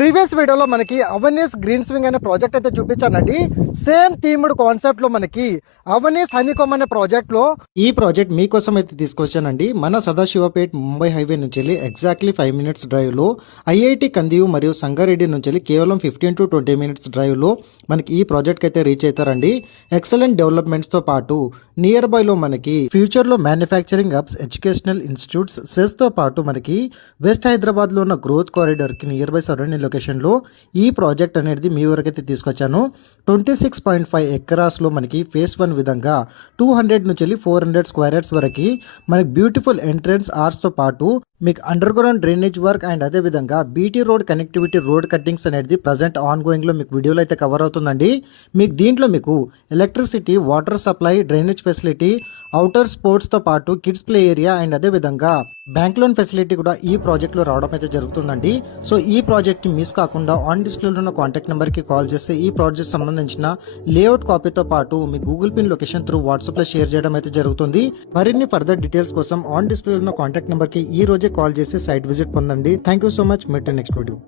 Previous వీడియోలో మనకి Avani's green swing అనే ప్రాజెక్ట్ అయితే చూపించానండి. సేమ్ థీమ్డ్ కాన్సెప్ట్ లో మనకి అవనీస్ హనీకామ్ అనే ప్రాజెక్ట్ లో ఈ ప్రాజెక్ట్ మీకోసం అయితే తీసుకొచ్చానండి. మన సదాశివపేట్ ముంబై హైవే నుంచి వెళ్ళి ఎగ్జాక్ట్లీ 5 minutes డ్రైవ్ లో ఐఐటి కందియు మరియు సంగారెడ్డి నుంచి వెళ్ళి కేవలం 15 to 20 minutes డ్రైవ్ లో మనకి ఈ ప్రాజెక్ట్ అయితే రీచ్ అవుతారండి. ఎక్సలెంట్ డెవలప్మెంట్స్ తో పాటు నియర్ బై లో మనకి ఫ్యూచర్ లో మ్యానుఫ్యాక్చరింగ్ హబ్స్, ఎడ్యుకేషనల్ ఇన్స్టిట్యూట్స్, సెస్ తో పాటు మనకి వెస్ట్ హైదరాబాద్ లో ఉన్న గ్రోత్ కారిడార్ కి నియర్ బై సరౌండింగ్ లొకేషన్ లో ఈ ప్రాజెక్ట్ అనేది మీ వరకైతే తీసుకొచ్చాను. 26.5 acres లో మనకి ఫేస్ 1 విధంగా 200 నుంచి 400 స్క్వేర్ యార్డ్స్ వరకు మనకి బ్యూటిఫుల్ ఎంట్రన్స్ ఆర్స్ తో పాటు మీకు under ground drainage work and అదే విధంగా BT road connectivity road cuttings అనేది ప్రజెంట్ ఆన్ గోయింగ్ లో మీకు వీడియోలో అయితే కవర్ అవుతుందండి. మీకు దీంట్లో మీకు electricity, water supply, drainage facility, outer sports తో పాటు కిడ్స్ ప్లే ఏరియా అండ్ అదే విధంగా బ్యాంక్ లోన్ ఫెసిలిటీ కూడా ఈ ప్రాజెక్ట్ లో రావడం అయితే జరుగుతుందండి. సో ఈ ప్రాజెక్ట్ ని మిస్ కాకుండా ఆన్ డిస్ప్లేలో ఉన్న కాంటాక్ట్ నెంబర్ కి కాల్ చేస్తే ఈ ప్రాజెక్ట్ సంబంధించిన లేఅవుట్ కాపీతో పాటు మీ Google pin location through WhatsApp లో షేర్ చేయడం అయితే జరుగుతుంది. మరిన్ని ఫర్దర్ డీటెయిల్స్ కోసం ఆన్ డిస్ప్లేలో ఉన్న కాంటాక్ట్ నెంబర్ కి ఈ రోజే కాల్ చేసి సైట్ విజిట్ పొందండి. Thank you so much. Meet next video.